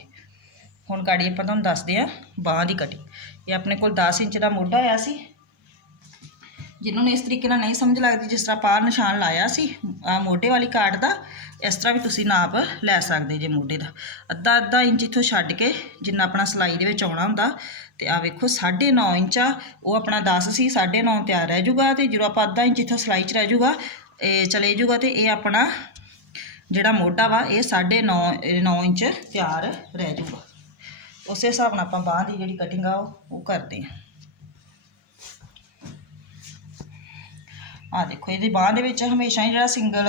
ਹੁਣ ਗਾੜੀ ਆਪਾਂ ਤੁਹਾਨੂੰ ਦੱਸਦੇ ਆ ਬਾਹਾਂ ਦੀ ਕਟਿੰਗ ਇਹ ਆਪਣੇ ਕੋਲ 10 ਇੰਚ ਦਾ ਮੋਢਾ ਆਇਆ ਸੀ। ਜਿਹਨੂੰ ਇਸ ਤਰੀਕੇ ਨਾਲ ਨਹੀਂ ਸਮਝ ਲੱਗਦੀ, ਜਿਸ ਤਰ੍ਹਾਂ ਪਾਰ ਨਿਸ਼ਾਨ ਲਾਇਆ ਸੀ ਆ ਮੋਢੇ ਵਾਲੀ ਕਾਟ ਦਾ, ਇਸ ਤਰ੍ਹਾਂ ਵੀ ਤੁਸੀਂ ਨਾਪ ਲੈ ਸਕਦੇ ਜੇ ਮੋਢੇ ਦਾ। ਅੱਧਾ ਅੱਧਾ ਇੰਚ ਇੱਥੋਂ ਛੱਡ ਕੇ ਜਿੰਨਾ ਆਪਣਾ ਸਿਲਾਈ ਦੇ ਵਿੱਚ ਆਉਣਾ ਹੁੰਦਾ, ਤੇ ਆ ਵੇਖੋ 9.5 ਇੰਚ ਆ, ਉਹ ਆਪਣਾ 10 ਸੀ 9.5 ਤਿਆਰ ਰਹਿ ਜਾਊਗਾ, ਤੇ ਜਦੋਂ ਆਪਾਂ ਅੱਧਾ ਇੰਚ ਇੱਥੋਂ ਸਿਲਾਈ 'ਚ ਰਹਿ ਜਾਊਗਾ, ਇਹ ਚਲੇ ਜਾਊਗਾ ਤੇ ਇਹ ਆਪਣਾ ਜਿਹੜਾ ਮੋਢਾ ਵਾ, ਇਹ 9.5 9 ਇੰਚ ਤਿਆਰ ਰਹਿ ਜਾਊਗਾ। ਉਸੇ ਹਿਸਾਬ ਨਾਲ ਆਪਾਂ ਬਾਂਹ ਦੀ ਜਿਹੜੀ ਕਟਿੰਗ ਆ, ਉਹ ਉਹ ਕਰਦੇ ਹਾਂ। ਆ ਦੇਖੋ, ਇਹਦੇ ਬਾਂਹ ਦੇ ਵਿੱਚ ਹਮੇਸ਼ਾ ਹੀ ਜਿਹੜਾ ਸਿੰਗਲ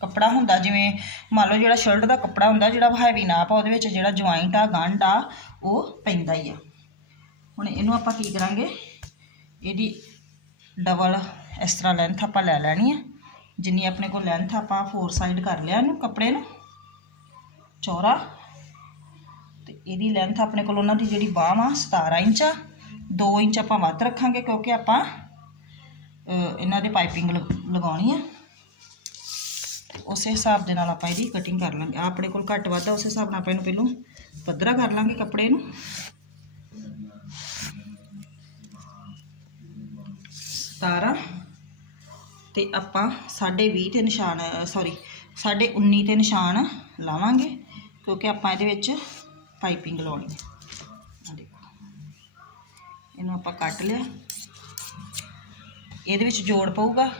ਕੱਪੜਾ ਹੁੰਦਾ, ਜਿਵੇਂ ਮੰਨ ਲਓ ਜਿਹੜਾ ਸ਼ਰਟ ਦਾ ਕੱਪੜਾ ਹੁੰਦਾ, ਜਿਹੜਾ ਹੈਵੀ ਨਾਪ ਆ, ਉਹਦੇ ਵਿੱਚ ਜਿਹੜਾ ਜੁਆਇੰਟ ਆ, ਗੰਢ ਆ, ਉਹ ਪੈਂਦਾ ਹੀ ਆ। ਹੁਣ ਇਹਨੂੰ ਆਪਾਂ ਕੀ ਕਰਾਂਗੇ? ਇਹਦੀ ਡਬਲ ਇਸ ਤਰ੍ਹਾਂ ਲੈਂਥ ਆਪਾਂ ਲੈ ਲੈਣੀ ਆ। ਜਿੰਨੀ ਆਪਣੇ ਕੋਲ ਲੈਂਥ ਆਪਾਂ ਫੋਰ ਸਾਈਡ ਕਰ ਲਿਆ ਇਹਨੂੰ ਕੱਪੜੇ ਨੂੰ। ਚੌੜਾ। ਤੇ ਇਹਦੀ ਲੈਂਥ ਆਪਣੇ ਕੋਲ ਉਹਨਾਂ ਦੀ ਜਿਹੜੀ ਬਾਂਹ ਆ 17 ਇੰਚ ਆ। 2 ਇੰਚ ਆਪਾਂ ਵੱਧ ਰੱਖਾਂਗੇ, ਕਿਉਂਕਿ ਆਪਾਂ ਇਹਨਾਂ ਦੇ ਪਾਈਪਿੰਗ ਲਗਾਉਣੀ ਹੈ ਉਸੇ ਹਿਸਾਬ ਦੇ ਨਾਲ ਆਪਾਂ ਇਹਦੀ ਕਟਿੰਗ ਕਰ ਲਾਂਗੇ। ਆਪਣੇ ਕੋਲ ਘੱਟ ਵੱਧ ਆ, ਉਸੇ ਹਿਸਾਬ ਨਾਲ ਆਪਾਂ ਇਹਨੂੰ ਪਹਿਲਾਂ ਪੱਧਰਾ ਕਰ ਲਾਂਗੇ ਕੱਪੜੇ ਨੂੰ। ਸਤਾਰਾਂ ਤੇ ਆਪਾਂ ਸਾਢੇ ਵੀਹ ਤੇ ਨਿਸ਼ਾਨ ਸੌਰੀ ਸਾਢੇ 19 ਤੇ ਨਿਸ਼ਾਨ ਲਾਵਾਂਗੇ, ਕਿਉਂਕਿ ਆਪਾਂ ਇਹਦੇ ਵਿੱਚ ਪਾਈਪਿੰਗ ਲਾਉਣੀ ਹੈ ਆ ਦੇਖੋ। ਇਹਨੂੰ ਆਪਾਂ ਕੱਟ ਲਿਆ। ਇਹਦੇ ਵਿੱਚ ਜੋੜ ਪਊਗਾ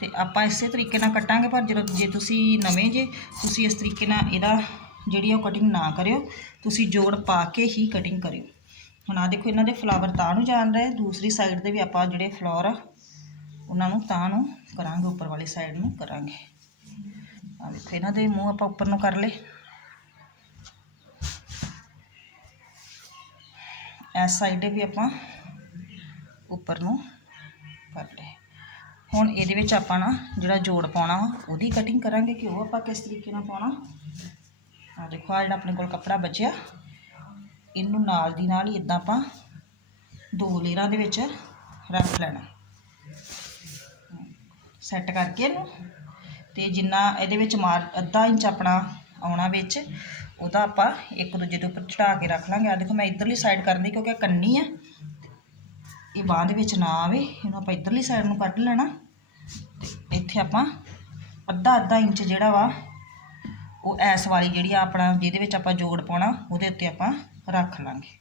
ਤੇ ਆਪਾਂ ਇਸੇ ਤਰੀਕੇ ਨਾਲ ਕੱਟਾਂਗੇ, ਪਰ ਜਦੋਂ ਜੇ ਤੁਸੀਂ ਨਵੇਂ ਜੇ, ਤੁਸੀਂ ਇਸ ਤਰੀਕੇ ਨਾਲ ਇਹਦਾ ਜਿਹੜੀ ਉਹ ਕਟਿੰਗ ਨਾ ਕਰਿਓ। ਤੁਸੀਂ ਜੋੜ ਪਾ ਕੇ ਹੀ ਕਟਿੰਗ ਕਰਿਓ। ਹੁਣ ਆ ਦੇਖੋ, ਇਹਨਾਂ ਦੇ ਫਲਾਵਰ ਤਾਂ ਨੂੰ ਜਾਣ ਰਹੇ, ਦੂਸਰੀ ਸਾਈਡ ਤੇ ਵੀ ਆਪਾਂ ਜਿਹੜੇ ਫਲਾਵਰ ਆ, ਉਹਨਾਂ ਨੂੰ ਤਾਂ ਨੂੰ ਕਰਾਂਗੇ, ਉੱਪਰ ਵਾਲੀ ਸਾਈਡ ਨੂੰ ਕਰਾਂਗੇ। ਆ ਦੇਖੋ, ਇਹਨਾਂ ਦੇ ਮੂੰਹ ਆਪਾਂ ਉੱਪਰ ਨੂੰ ਕਰ ਲਏ। ਇਸ ਸਾਈਡ ਵੀ ਆਪਾਂ ਉੱਪਰ ਨੂੰ ਕਰ ਲਏ ਹੁਣ ਇਹਦੇ ਵਿੱਚ ਆਪਾਂ ਨਾ ਜਿਹੜਾ ਜੋੜ ਪਾਉਣਾ ਉਹਦੀ ਕਟਿੰਗ ਕਰਾਂਗੇ ਕਿ ਉਹ ਆਪਾਂ ਕਿਸ ਤਰੀਕੇ ਨਾਲ ਪਾਉਣਾ? ਆ ਦੇਖੋ ਆ ਜਿਹੜਾ ਆਪਣੇ ਕੋਲ ਕੱਪੜਾ ਬਚਿਆ, ਇਹਨੂੰ ਨਾਲ ਦੀ ਨਾਲ ਹੀ ਇਦਾਂ ਆਪਾਂ ਦੋ ਲੇਅਰਾਂ ਦੇ ਵਿੱਚ ਰੱਖ ਲੈਣਾ। ਸੈੱਟ ਕਰਕੇ ਇਹਨੂੰ, ਤੇ ਜਿੰਨਾ ਇਹਦੇ ਵਿੱਚ ਮਾਰ, ਅੱਧਾ ਇੰਚ ਆਪਣਾ ਆਉਣਾ ਵਿੱਚ, ਉਹਦਾ ਆਪਾਂ ਇੱਕ ਦੂਜੇ ਦੇ ਉੱਪਰ ਚੜਾ ਕੇ ਰੱਖ ਲਾਂਗੇ। ਆ ਦੇਖੋ, ਮੈਂ ਇਧਰਲੀ ਸਾਈਡ ਕਰਨ ਕਿਉਂਕਿ ਕੰਨੀ ਆ। ਇਹ ਬਾਂਹ ਦੇ ਵਿੱਚ ਨਾ ਆਵੇ, ਇਹਨੂੰ ਆਪਾਂ ਇਧਰਲੀ ਸਾਈਡ ਨੂੰ ਕੱਢ ਲੈਣਾ। ਤੇ ਇੱਥੇ ਆਪਾਂ ਅੱਧਾ ਅੱਧਾ ਇੰਚ ਜਿਹੜਾ ਵਾ, ਉਹ ਐਸ ਵਾਲੀ ਜਿਹੜੀ ਆ ਆਪਣਾ, ਜਿਹਦੇ ਵਿੱਚ ਆਪਾਂ ਜੋੜ ਪਾਉਣਾ, ਉਹਦੇ ਉੱਤੇ ਆਪਾਂ ਰੱਖ ਲਾਂਗੇ।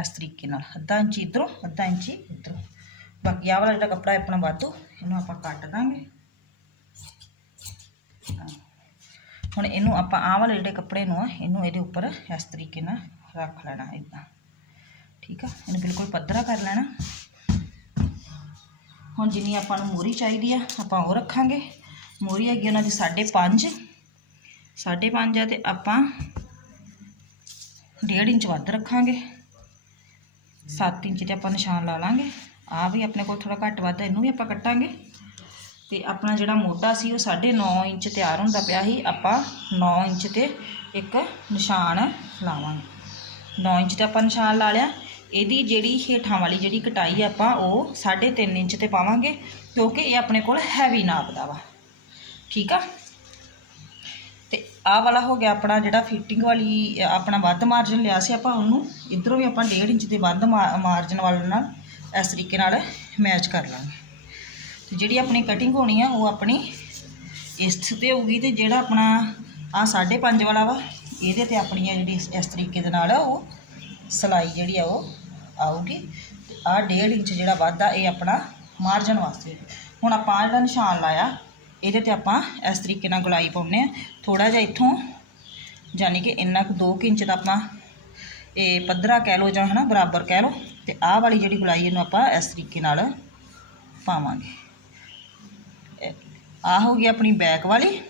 ਇਸ ਤਰੀਕੇ ਨਾਲ, ਅੱਧਾ ਇੰਚ ਇਧਰੋਂ, ਅੱਧਾ ਇੰਚ ਇਧਰੋਂ ਬਾਕੀ ਆਹ ਵਾਲਾ ਜਿਹੜਾ ਕੱਪੜਾ ਹੈ ਆਪਣਾ ਵਾਧੂ, ਇਹਨੂੰ ਆਪਾਂ ਕੱਟ ਦਾਂਗੇ। ਹੁਣ ਇਹਨੂੰ ਆਪਾਂ ਆਹ ਵਾਲੇ ਜਿਹੜੇ ਕੱਪੜੇ ਨੂੰ ਆ, ਇਹਨੂੰ ਇਹਦੇ ਉੱਪਰ ਇਸ ਤਰੀਕੇ ਨਾਲ ਰੱਖ ਲੈਣਾ ਇਦਾਂ ਠੀਕ ਆ? ਇਹਨੂੰ ਬਿਲਕੁਲ ਪੱਧਰਾ ਕਰ ਲੈਣਾ। ਹੁਣ ਜਿੰਨੀ ਆਪਾਂ ਨੂੰ ਮੋਰੀ ਚਾਹੀਦੀ ਆ, ਆਪਾਂ ਉਹ ਰੱਖਾਂਗੇ। ਮੋਰੀ ਹੈਗੀ ਉਹਨਾਂ ਦੀ 5.5 5.5 ਆ ਤੇ ਆਪਾਂ 1.5 ਇੰਚ ਵੱਧ ਰੱਖਾਂਗੇ। 7 ਇੰਚ ਤੇ ਆਪਾਂ ਨਿਸ਼ਾਨ ਲਾ ਲਾਂਗੇ। ਆ ਵੀ ਆਪਣੇ ਕੋਲ ਥੋੜਾ ਘੱਟ ਵੱਧ ਇਹਨੂੰ ਵੀ ਆਪਾਂ ਕੱਟਾਂਗੇ। ਤੇ ਆਪਣਾ ਜਿਹੜਾ ਮੋਢਾ ਸੀ, ਉਹ 9.5 ਇੰਚ ਤਿਆਰ ਹੁੰਦਾ ਪਿਆ ਸੀ। ਆਪਾਂ 9 ਇੰਚ ਤੇ ਇੱਕ ਨਿਸ਼ਾਨ ਲਾਵਾਂਗੇ। 9 ਇੰਚ ਤੇ ਆਪਾਂ ਨਿਸ਼ਾਨ ਲਾ ਲਿਆ। ਇਹਦੀ ਜਿਹੜੀ ਹੇਠਾਂ ਵਾਲੀ ਜਿਹੜੀ ਕਟਾਈ ਆਪਾਂ ਉਹ 3.5 ਇੰਚ ਤੇ ਪਾਵਾਂਗੇ, ਕਿਉਂਕਿ ਇਹ ਆਪਣੇ ਕੋਲ ਹੈਵੀ ਨਾਪ ਦਾ ਵਾ। ਠੀਕ ਆ? ਤੇ ਆਹ ਵਾਲਾ ਹੋ ਗਿਆ ਆਪਣਾ ਜਿਹੜਾ ਫਿਟਿੰਗ ਵਾਲੀ ਆਪਣਾ ਵੱਧ ਮਾਰਜਨ ਲਿਆ ਸੀ ਆਪਾਂ ਉਹਨੂੰ। ਇਧਰੋਂ ਵੀ ਆਪਾਂ 1.5 ਇੰਚ ਦੇ ਵੱਧ ਮਾਰਜਨ ਵਾਲੇ ਨਾਲ ਇਸ ਤਰੀਕੇ ਨਾਲ ਮੈਚ ਕਰ ਲਾਂਗੇ। ਤੇ ਜਿਹੜੀ ਆਪਣੀ ਕਟਿੰਗ ਹੋਣੀ ਆ, ਉਹ ਆਪਣੀ ਇਸ ਤੇ ਹੋਊਗੀ ਤੇ ਜਿਹੜਾ ਆਪਣਾ ਆ 5.5 ਵਾਲਾ ਵਾ, ਇਹਦੇ ਤੇ ਆਪਣੀ ਜਿਹੜੀ ਇਸ- ਇਸ ਤਰੀਕੇ ਦੇ ਨਾਲ ਉਹ ਸਲਾਈ ਜਿਹੜੀ ਆ ਉਹ ਆਊਗੀ ਤੇ ਆਹ ਡੇਢ ਇੰਚ ਜਿਹੜਾ ਵੱਧ ਇਹ ਆਪਣਾ ਮਾਰਜਨ ਵਾਸਤੇ। ਹੁਣ ਆਪਾਂ ਆਹ ਜਿਹੜਾ ਨਿਸ਼ਾਨ ਲਾਇਆ, ਇਹਦੇ ਤੇ ਆਪਾਂ ਇਸ ਤਰੀਕੇ ਨਾਲ ਗੁਲਾਈ ਪਾਉਨੇ ਆ ਥੋੜਾ ਜਿਹਾ ਇੱਥੋਂ ਯਾਨੀ ਕਿ ਇੰਨਾ ਕੁ 2 ਇੰਚ ਦਾ ਆਪਾਂ ਇਹ ਪੱਧਰਾ ਕਹਿ ਲਓ ਜਾਂ ਹਨਾ, ਬਰਾਬਰ ਕਹਿ ਲਓ, ਤੇ ਆਹ ਵਾਲੀ ਜਿਹੜੀ ਗੁਲਾਈ ਇਹਨੂੰ ਆਪਾਂ ਇਸ ਤਰੀਕੇ ਨਾਲ ਪਾਵਾਂਗੇ। ਆ ਹੋ ਗਈ ਆਪਣੀ ਬੈਕ ਵਾਲੀ।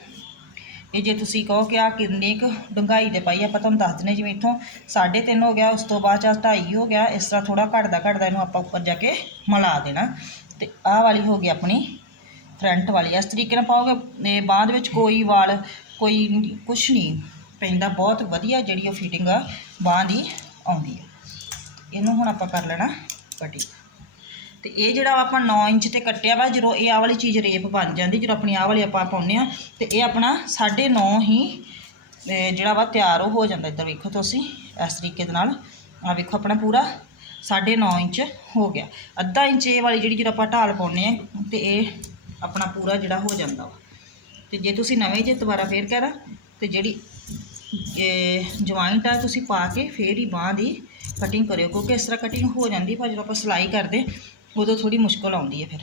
ਇਹ ਜੇ ਤੁਸੀਂ ਕਹੋ ਕਿ ਆ ਕਿੰਨੀ ਕੁ ਡੂੰਘਾਈ ਦੇ ਪਾਈ, ਆਪਾਂ ਤੁਹਾਨੂੰ ਦੱਸ ਦਿੰਦੇ ਜਿਵੇਂ ਇੱਥੋਂ 3.5 ਹੋ ਗਿਆ, ਉਸ ਤੋਂ ਬਾਅਦ ਚਾ 2.5 ਹੋ ਗਿਆ, ਇਸ ਤਰ੍ਹਾਂ ਥੋੜਾ ਘਟਦਾ ਘਟਦਾ ਇਹਨੂੰ ਆਪਾਂ ਉੱਪਰ ਜਾ ਕੇ ਮਿਲਾ ਦੇਣਾ। ਤੇ ਆਹ ਵਾਲੀ ਹੋ ਗਈ ਆਪਣੀ ਫਰੰਟ ਵਾਲੀ। ਇਸ ਤਰੀਕੇ ਨਾਲ ਪਾਓਗੇ ਇਹ ਬਾਅਦ ਵਿੱਚ ਕੋਈ ਵਾਲ, ਕੋਈ ਕੁਛ ਨਹੀਂ ਪੈਂਦਾ। ਬਹੁਤ ਵਧੀਆ ਜਿਹੜੀ ਉਹ ਫਿਟਿੰਗ ਆ, ਬਾਂਹ ਦੀ ਆਉਂਦੀ ਹੈ ਇਹਨੂੰ ਹੁਣ ਆਪਾਂ ਕਰ ਲੈਣਾ ਕਟਿੰਗ ਤੇ ਇਹ ਜਿਹੜਾ ਆਪਾਂ 9 ਇੰਚ ਤੇ ਕੱਟਿਆ ਵਾ, ਜਦੋਂ ਇਹ ਆਹ ਵਾਲੀ ਚੀਜ਼ ਰੇਪ ਬਣ ਜਾਂਦੀ, ਜਦੋਂ ਆਪਣੀ ਆਹ ਵਾਲੀ ਆਪਾਂ ਪਾਉਂਦੇ ਆ ਤੇ ਇਹ ਆਪਣਾ 9.5 ਹੀ ਜਿਹੜਾ ਵਾ ਤਿਆਰ ਉਹ ਹੋ ਜਾਂਦਾ ਇੱਧਰ ਵੇਖੋ ਤੁਸੀਂ, ਇਸ ਤਰੀਕੇ ਦੇ ਨਾਲ। ਆ ਵੇਖੋ ਆਪਣਾ ਪੂਰਾ 9.5 ਇੰਚ ਹੋ ਗਿਆ। ਅੱਧਾ ਇੰਚ ਇਹ ਵਾਲੀ ਜਿਹੜੀ ਜਦੋਂ ਆਪਾਂ ਢਾਲ ਪਾਉਂਦੇ ਆ ਤੇ ਇਹ ਆਪਣਾ ਪੂਰਾ ਜਿਹੜਾ ਹੋ ਜਾਂਦਾ ਵਾ। ਤੇ ਜੇ ਤੁਸੀਂ ਨਵੇਂ ਜੇ ਦੁਬਾਰਾ ਫੇਰ ਕਰਾਂ ਤੇ ਜਿਹੜੀ ਜੁਆਇੰਟ ਆ ਤੁਸੀਂ ਪਾ ਕੇ ਫੇਰ ਹੀ ਬਾਂਹ ਦੀ ਕਟਿੰਗ ਕਰਿਓ, ਕਿਉਂਕਿ ਇਸ ਤਰ੍ਹਾਂ ਕਟਿੰਗ ਹੋ ਜਾਂਦੀ ਪਰ ਜਦੋਂ ਆਪਾਂ ਸਿਲਾਈ ਕਰਦੇ ਉਦੋਂ ਥੋੜੀ ਮੁਸ਼ਕਲ ਆਉਂਦੀ ਹੈ ਫਿਰ।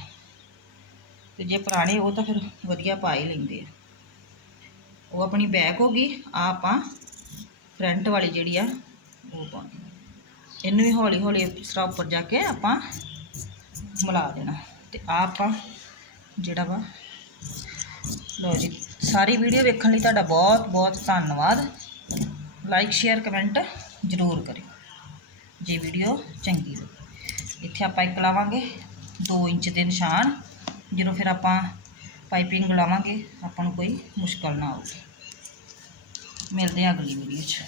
ਤੇ ਜੇ ਪੁਰਾਣੇ ਉਹ ਤਾਂ ਫਿਰ ਵਧੀਆ ਪਾ ਹੀ ਲੈਂਦੇ ਆ। ਉਹ ਆਪਣੀ ਬੈਕ ਹੋ ਗਈ ਆ ਆਪਾਂ ਫਰੰਟ ਵਾਲੀ ਜਿਹੜੀ ਆ, ਉਹ ਪਾਉਣੀ ਇਹਨੂੰ ਵੀ ਹੌਲੀ ਹੌਲੀ ਇਸ ਤਰ੍ਹਾਂ ਉੱਪਰ ਜਾ ਕੇ ਆਪਾਂ ਮਿਲਾ ਦੇਣਾ। ਤੇ ਆ ਆਪਾਂ ਜਿਹੜਾ ਵਾ, ਲਓ ਜੀ, ਸਾਰੀ ਵੀਡੀਓ ਵੇਖਣ ਲਈ ਤੁਹਾਡਾ ਬਹੁਤ ਬਹੁਤ ਧੰਨਵਾਦ। ਲਾਈਕ ਸ਼ੇਅਰ ਕਮੈਂਟ ਜ਼ਰੂਰ ਕਰਿਓ। ਜੇ ਵੀਡੀਓ ਚੰਗੀ ਲੱਗੇ। ਇੱਥੇ ਆਪਾਂ ਇੱਕ ਲਾਵਾਂਗੇ 2 ਇੰਚ ਦੇ ਨਿਸ਼ਾਨ। ਜਦੋਂ ਫਿਰ ਆਪਾਂ ਪਾਈਪਿੰਗ ਲਾਵਾਂਗੇ, ਆਪਾਂ ਨੂੰ ਕੋਈ ਮੁਸ਼ਕਲ ਨਾ ਆਊਗੀ। ਮਿਲਦੇ ਹਾਂ ਅਗਲੀ ਵੀਡੀਓ 'ਚ।